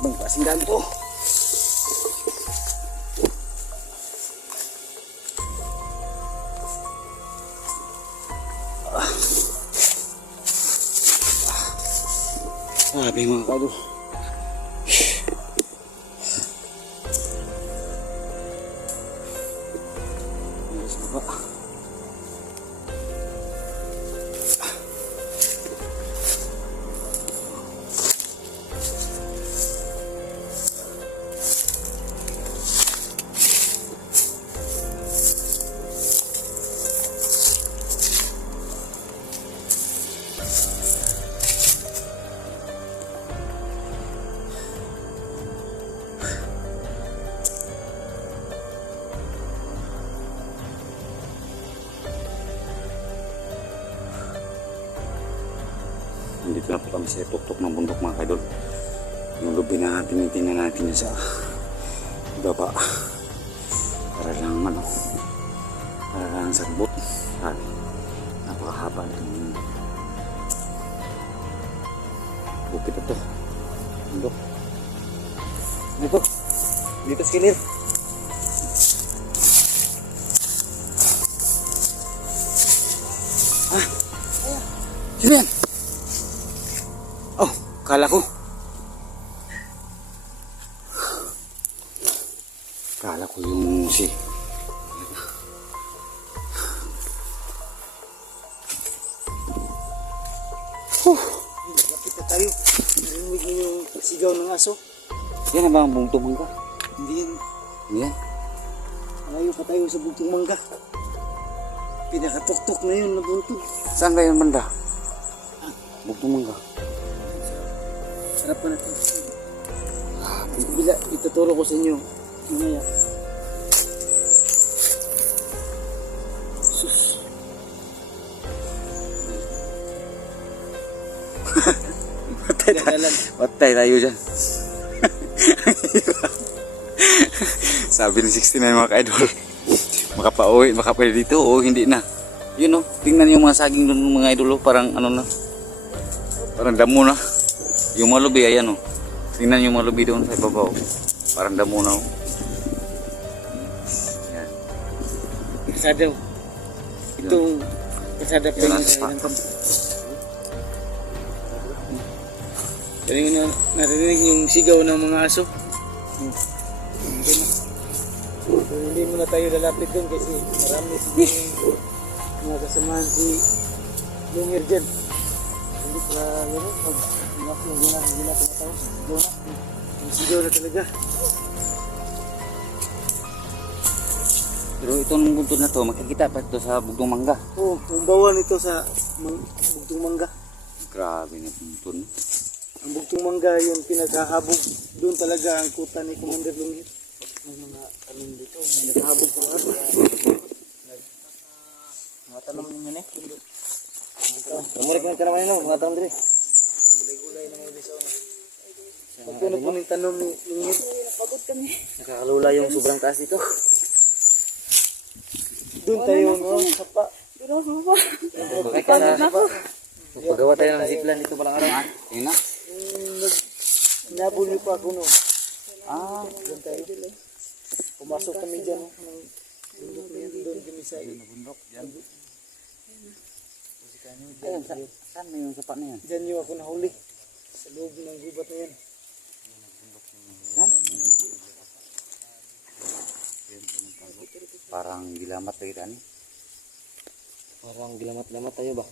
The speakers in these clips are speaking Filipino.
Bang kasing daan to. Grabe mga kadol. Ayos na ba? Nandito na po kami sa tuktok ng bundok mga kaidol. Yung lubi na tinitingnan natin sa baba. Para lang para lang sagbot. Napakahaba ng bukit ito. Bundok. Dito sa kilid. Sino yan? Oh, kala ko yung si lapit na tayo. Narinig niyo yung sigaw ng aso? Yan na ba ang bugtong mangga? Hindi yan. Yan? Malayo pa tayo sa bugtong mangga. Pinakatuktok na yun na buntong. Saan kayo banda? Bugtong mangga. Sarap pa natin. Bila ituturo ko sa inyo mamaya. Sus. Patay tayo dyan. Sabi ni 69 mga ka-idol, makapauwi, makapauwi dito o hindi na. Yun o, tingnan yung mga saging doon mga idol, parang ano na, parang damo na. Yung malubi, ayan o. Tingnan yung malubi doon sa ibabaw. Parang damo na o. Yan. Kasada o. Itong kasada pa yung kailan ka. Narinig yung sigaw ng mga aso. Hindi muna tayo lalapit doon kasi marami mga kasamahan si Lunger dyan. Hindi pa hindi na tumatawag. Yung sigaw na talaga. Pero itong buntod na to, makikita pa ito sa bugtong mangga. Oo, umbawan ito sa bugtong mangga. Grabe na buntod. Ang bugtong mangga yung pinaghahabog. Doon talaga ang kuta ni Commander Lungit. May mga tanong dito, may naghahabog po lahat. Mga tanong ninyo eh. Kamurik mo yung tanong nyo, mga tanong dito. Gulay-gulay na mga bisa. Pagpuno po ng tanong ni Lungit. Napagod kami. Nakakalula yung sobrang taas dito. Doon tayo, no? Sapa. Pero ako pa. Pagod na ako. Pagawa tayo ng zipline dito palang araw. Yun na. Nabuli pa ako no. Doon tayo. Pumasok kami dyan. Bundok na yan. Doon kami sa bundok. Yan. Ayun, saan na yung sapa na yan? Dyan yung ako nahuli. Sa loob ng gubat na yan. Parang gilamat tayo tani. Parang gilamat-lamat tayo ba?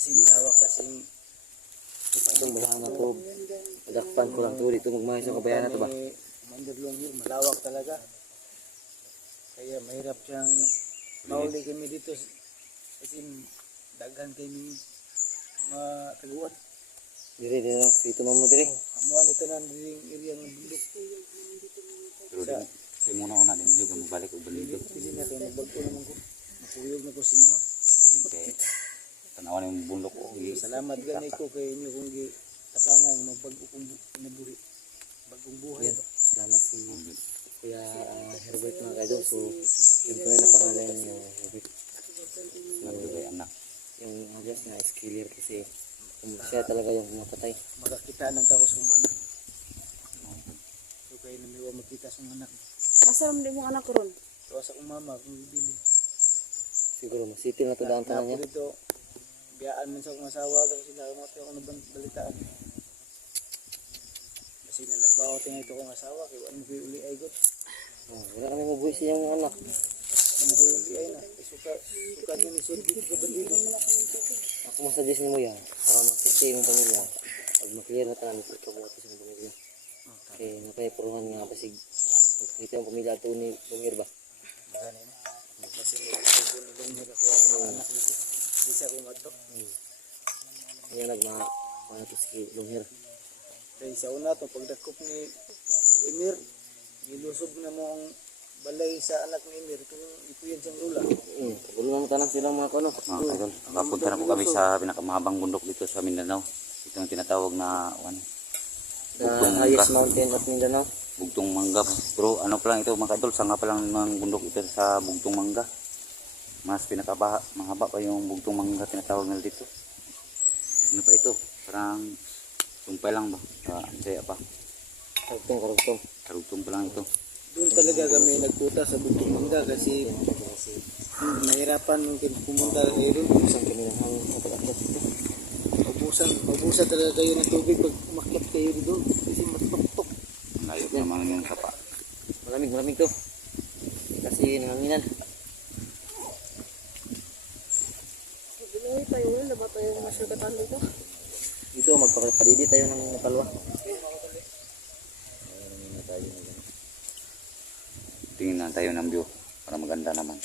Kasi malawak kasing itong balang ako. Padakpan ko lang ito dito magmahis yung kabayan na ito ba? Mandalong yun, malawak talaga. Kaya mahirap siyang mahuli kami dito. Kasi daghan kami mataguan. Dire, dito mo dire. Amuan ito na diring area ng bundok. Pero sa muna din juga magbalik og balido. Hindi na kayo magbagpo naman ko. Napuyog na ko sa inyo. Tanawan yung bundok ko. Salamat gani ko kay inyo kung tabangan magpag-ukong nabuhi. Bagong buhay. Yan So, yung pala na pangalan niya, Nagbigay anak. yung alias na is killer kasi siya talaga yung mapatay. Magkakita ng tao sa mga anak. So kayo namiwa makita sa mga anak. Asa mo di mo anak ron? Tuwa sa akong mama kung bibili. Siguro masipil na to daan tanan niya. Dito, biyaan man sa akong asawa daw sila ang mga akong nabalitaan. Kasi nanarbaho tingay ito kong asawa kaya ano ko uli ay got. Wala kami mabuhi sa iyong anak. Ano ko uli ay na. Suka din ni Sir dito ka bandido. Ako masasuggest ni mo yan. Para makita yung pamilya. Pag maklear na tanan, ikabuhat sa yung pamilya. Kaya napayapuruhan nga basig. Kita yung pamilya ito ni Bungir ba? Ganun na. Kasi nagpupunod ng hirap ako ang anak nito. Di siya kong ato. Ngayon nagmahito si Bungir. Kaya sa una to pagdakop ni Emir, nilusob na mo ang balay sa anak ni Emir kung ito yan siyang lula. Pagulungan mo tanang silang mga kono. Mga kaidol, papunta na po kami sa pinakamahabang bundok dito sa Mindanao. Ito yung tinatawag na The highest mountain of Mindanao. Bugtong Mangga. Pero ano pa lang ito mga kaidol, sanga pa lang ng bundok ito sa Bugtong Mangga. Mas mahaba pa yung Bugtong Mangga tinatawag nila dito. Ano pa ito? Parang sumpay lang ba? Saya pa. Karugtong. Karugtong pa lang ito. Doon talaga kami nagpunta sa Bugtong Mangga kasi nahirapan nung pumunta kayo doon. Isang kami ng hangin sa pag-akyat dito. Mabusa talaga kayo ng tubig pag umakyat kayo doon kasi matuktok. Layo naman yung sapa. Malamig to. Kasi nanganginan. Binuhay tayo yun, laba tayo ng masyagatan dito. Dito magpapadidi tayo ng palwa. Tingin na tayo ng view para maganda naman.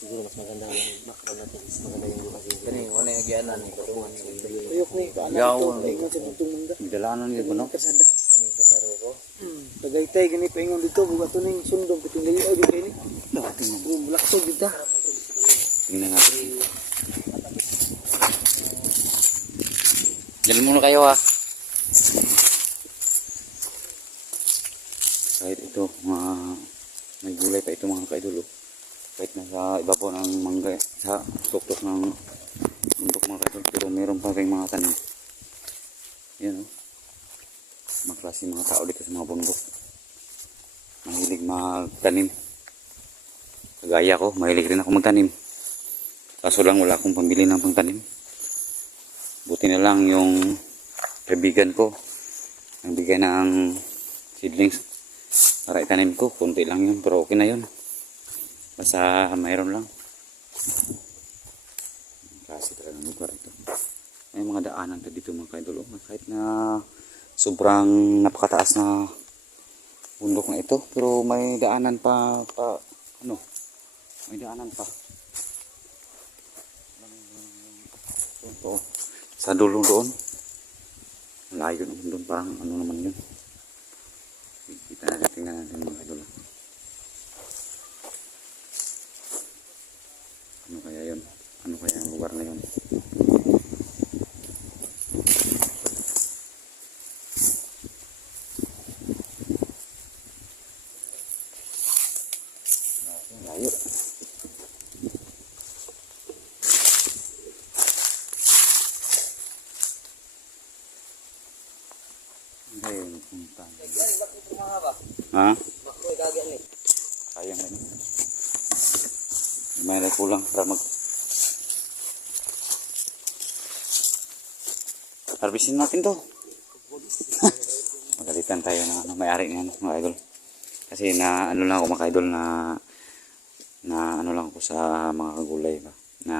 Siguro mas maganda yung background natin. Mas maganda yung view kasi. Kani wala yung agianan ni katungan sa tuyok ni paano Yaw. ito paingon sa Bugtong Mangga. Bidalanan nito no? Kasada. Kani kasaro ko. Tagaytay gani paingon dito bugat ning sundong katinggayo ay gani. Laksog dito. Tingnan natin. Diyan muna kayo ha. Kahit ito, may gulay pa ito mga kaidulo. Kahit nasa iba po ng mangga, sa tuktok ng bundok mga kaidulo. Pero meron pa rin mga tanim. Yan o. Mga klase mga tao dito sa mga bundok. Mahilig magtanim. Kagaya ko, mahilig rin ako magtanim. Kaso lang wala akong pambili ng pangtanim. Buti na lang yung kaibigan ko ang bigay ng seedlings para itanim ko. Kunti lang yun pero okay na yun. Basta mayroon lang. Kasi talagang lugar ito. May mga daanan ka dito mga kaidol. Kahit na sobrang napakataas na bundok na ito. Pero may daanan pa may daanan pa. Ito, sa dulo doon. Malayo naman doon. Parang ano naman yun. Kita natin, tingnan natin mga idol. Ano kaya yun? Ano kaya ang lugar na yun? Layo. Ayun, punta. Ha? Bakro gagyan ni. Sayang na yun. May kulang para harvestin natin to. Magalitan tayo na may-ari niyan mga idol. Kasi na ano lang ako mga idol na ano lang ako sa mga gulay ba. Na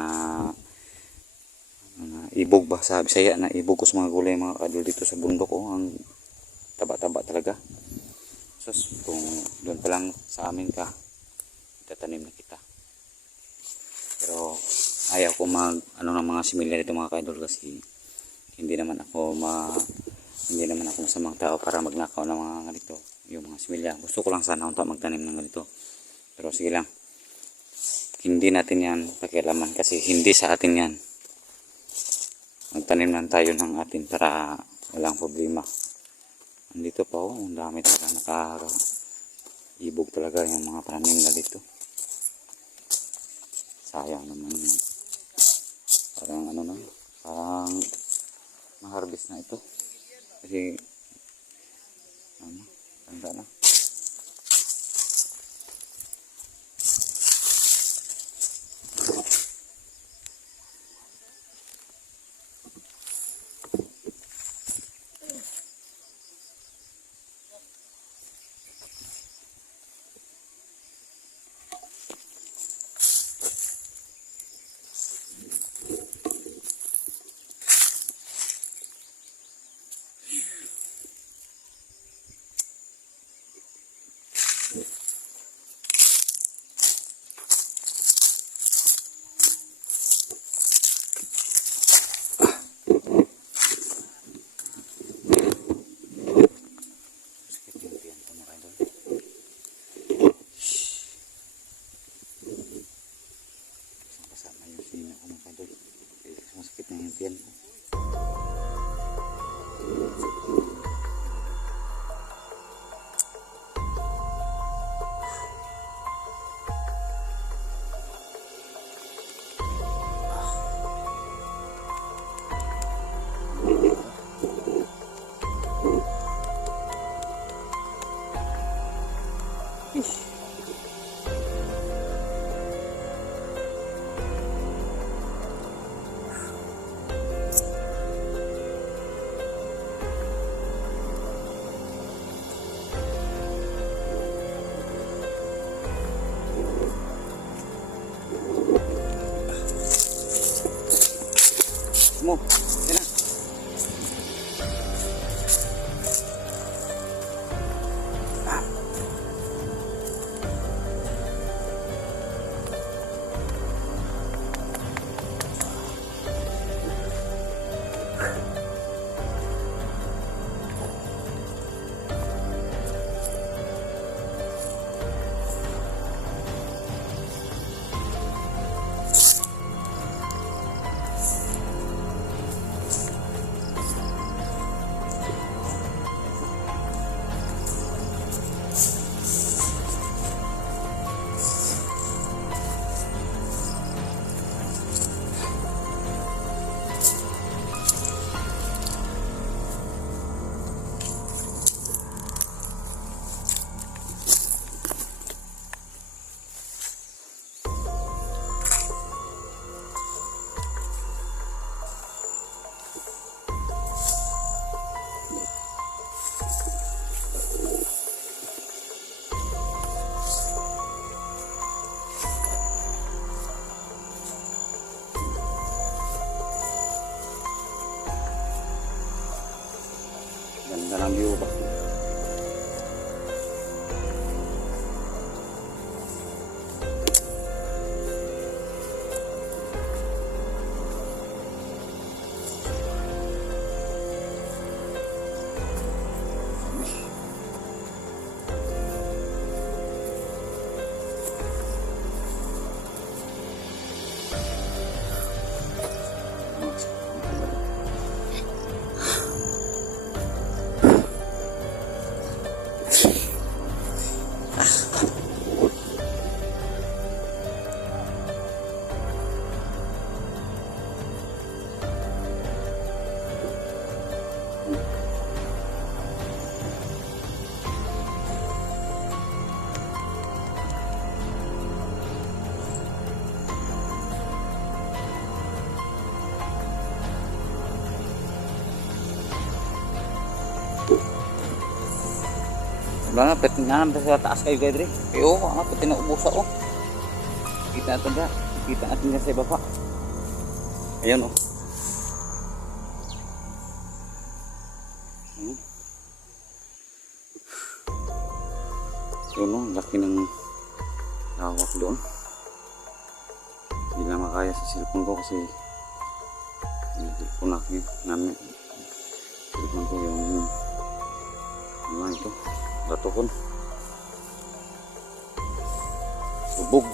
ibog ba sa Bisaya na ibog ko sa mga gulay mga idol dito sa bundok ko. Ang taba-taba talaga. So kung doon pa lang sa amin ka, itatanim na kita. Pero ayaw ko mag ano ng mga similya dito mga kaidol kasi hindi naman ako masamang tao para magnakaw ng mga ganito yung mga similya. Gusto ko lang sana unta magtanim ng ganito. Pero sige lang. Hindi natin yan pakialaman kasi hindi sa atin yan. Magtanim lang tayo ng atin para walang problema. Andito pa oh, ang dami talaga ibog talaga yung mga pananim na dito. Sayang naman yun. Parang ano na, parang ma-harvest na ito. Kasi ano, tanda na. Kasama yung sino ko mga kadol. Masakit na yung tiyan ko. Mo, yan na. Ganda ng view ba? Wala nga, pati nga naman sa taas kayo guys. Eh oo, pati naubos ako. Kita natin dyan. Kita natin dyan sa baba. Ayan o. Yun o, laki ng lawak doon. Hindi na makaya sa cellphone ko kasi hindi ko namin. Cellphone ko yung ano ito. Batuhon. Subog.